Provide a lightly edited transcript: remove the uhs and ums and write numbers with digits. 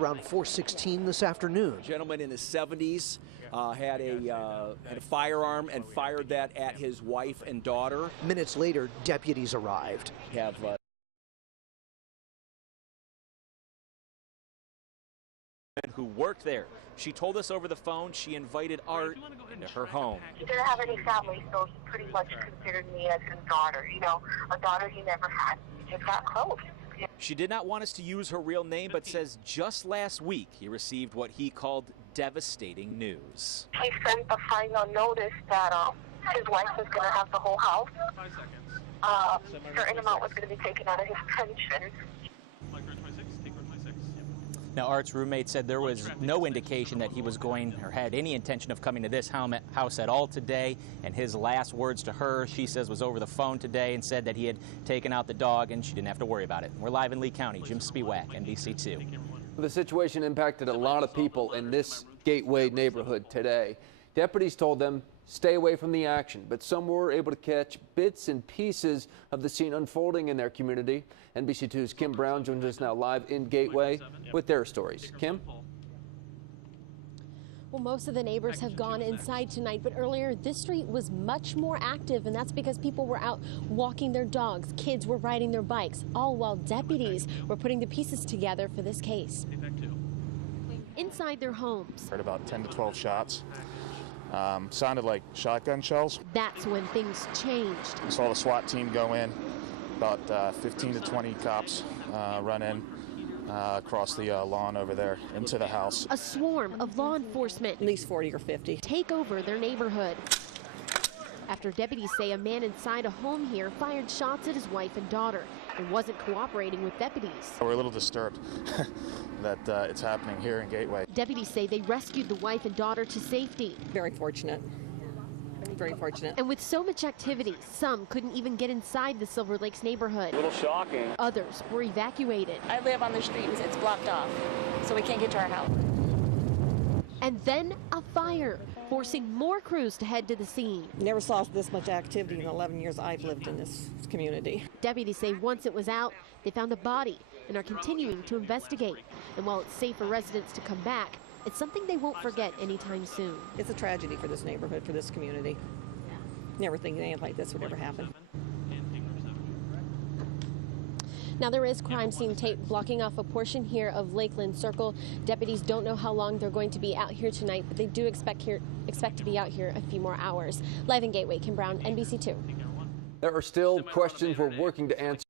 around 4:16 this afternoon. A gentleman in his 70s had a firearm and fired that at his wife and daughter. Minutes later, deputies arrived. Who worked there. She told us over the phone she invited Art into her home. He didn't have any family, so he pretty much considered me as his daughter. You know, a daughter he never had. We just got close. She did not want us to use her real name, but says just last week he received what he called devastating news. He sent the final notice that his wife was going to have the whole house. A certain amount was going to be taken out of his pension. Now, Art's roommate said there was no indication that he was going or had any intention of coming to this house at all today. And his last words to her, she says, was over the phone today and said that he had taken out the dog and she didn't have to worry about it. We're live in Lee County. Jim Spiewak, NBC2. The situation impacted a lot of people in this Gateway neighborhood today. Deputies told them stay away from the action, but some were able to catch bits and pieces of the scene unfolding in their community. NBC2's Kim Brown joins us now live in Gateway with their stories. Kim? Well, most of the neighbors have gone inside tonight, but earlier this street was much more active, and that's because people were out walking their dogs, kids were riding their bikes, all while deputies were putting the pieces together for this case. Inside their homes. Heard about 10 to 12 shots. Sounded like shotgun shells. That's when things changed. We saw the SWAT team go in, about 15 to 20 cops run in across the lawn over there into the house. A swarm of law enforcement, at least 40 or 50, take over their neighborhood. After deputies say a man inside a home here fired shots at his wife and daughter and wasn't cooperating with deputies. We're a little disturbed that it's happening here in Gateway. Deputies say they rescued the wife and daughter to safety. Very fortunate. Very fortunate. And with so much activity, some couldn't even get inside the Silver Lakes neighborhood. A little shocking. Others were evacuated. I live on the street and it's blocked off, so we can't get to our house. And then a fire, forcing more crews to head to the scene. Never saw this much activity in the 11 years I've lived in this community. Deputies say once it was out, they found a body and are continuing to investigate. And while it's safe for residents to come back, it's something they won't forget anytime soon. It's a tragedy for this neighborhood, for this community. Never thinking anything like this would ever happen. Now there is crime scene tape blocking off a portion here of Lakeland Circle. Deputies don't know how long they're going to be out here tonight, but they do expect to be out here a few more hours. Live in Gateway, Kim Brown, NBC2. There are still questions we're working to answer.